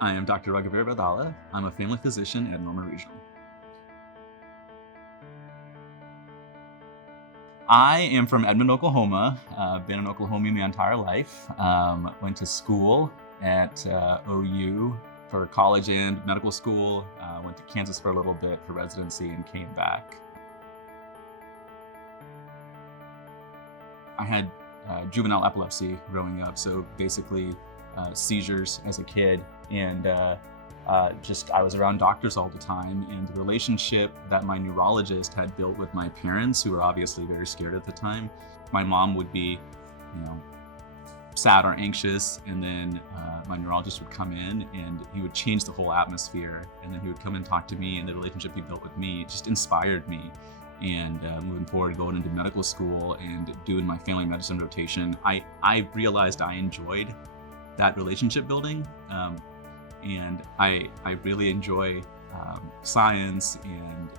I am Dr. Raghuveer Vedala. I'm a family physician at Norman Regional. I am from Edmond, Oklahoma. Been in Oklahoma my entire life. Went to school at OU for college and medical school. Went to Kansas for a little bit for residency and came back. I had juvenile epilepsy growing up, so basically seizures as a kid, and I was around doctors all the time, and the relationship that my neurologist had built with my parents, who were obviously very scared at the time. My mom would be, sad or anxious, and then my neurologist would come in and he would change the whole atmosphere, and then he would come and talk to me, and the relationship he built with me just inspired me. And moving forward, going into medical school and doing my family medicine rotation, I realized I enjoyed that relationship building. And I really enjoy science and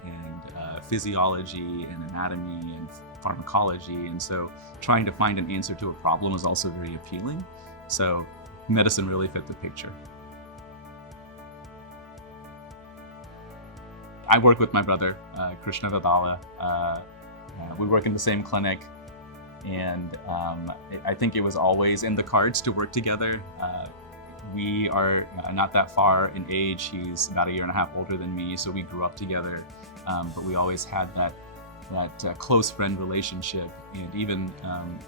physiology and anatomy and pharmacology, and so trying to find an answer to a problem is also very appealing. So medicine really fit the picture. I work with my brother, Krishna Vedala. We work in the same clinic, and I think it was always in the cards to work together. We are not that far in age. He's about a year and a half older than me, so we grew up together. But we always had that close friend relationship. And even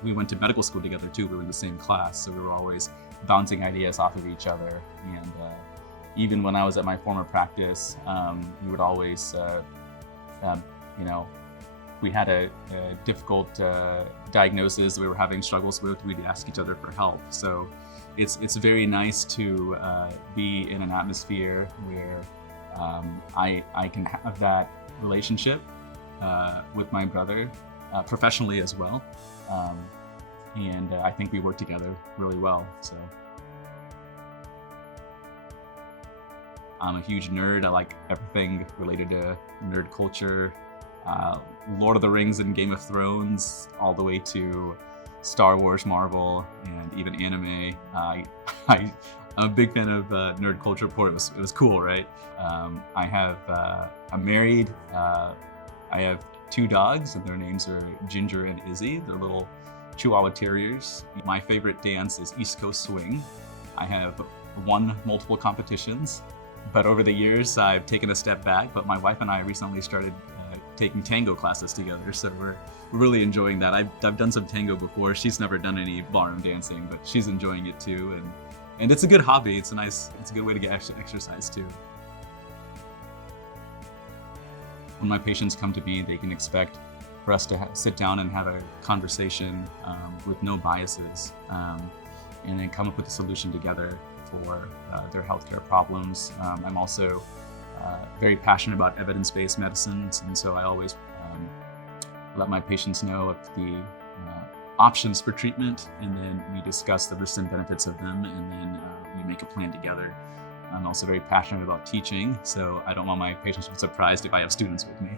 we went to medical school together too. We were in the same class, so we were always bouncing ideas off of each other. And even when I was at my former practice, we would always, we had a difficult diagnosis we were having struggles with, we'd ask each other for help. So it's very nice to be in an atmosphere where I can have that relationship with my brother professionally as well. And I think we work together really well. So I'm a huge nerd. I like everything related to nerd culture. Lord of the Rings and Game of Thrones, all the way to Star Wars, Marvel, and even anime. I'm a big fan of nerd culture report. It was cool, right? I'm married. I have 2 dogs, and their names are Ginger and Izzy. They're little Chihuahua Terriers. My favorite dance is East Coast Swing. I have won multiple competitions, but over the years I've taken a step back. But my wife and I recently started taking tango classes together, so we're really enjoying that. I've done some tango before. She's never done any ballroom dancing, but she's enjoying it too, and it's a good hobby. It's a good way to get exercise too. When my patients come to me, they can expect for us to sit down and have a conversation with no biases, and then come up with a solution together for their healthcare problems. I'm also very passionate about evidence-based medicines, and so I always let my patients know of the options for treatment, and then we discuss the risks and benefits of them, and then we make a plan together. I'm also very passionate about teaching, so I don't want my patients to be surprised if I have students with me.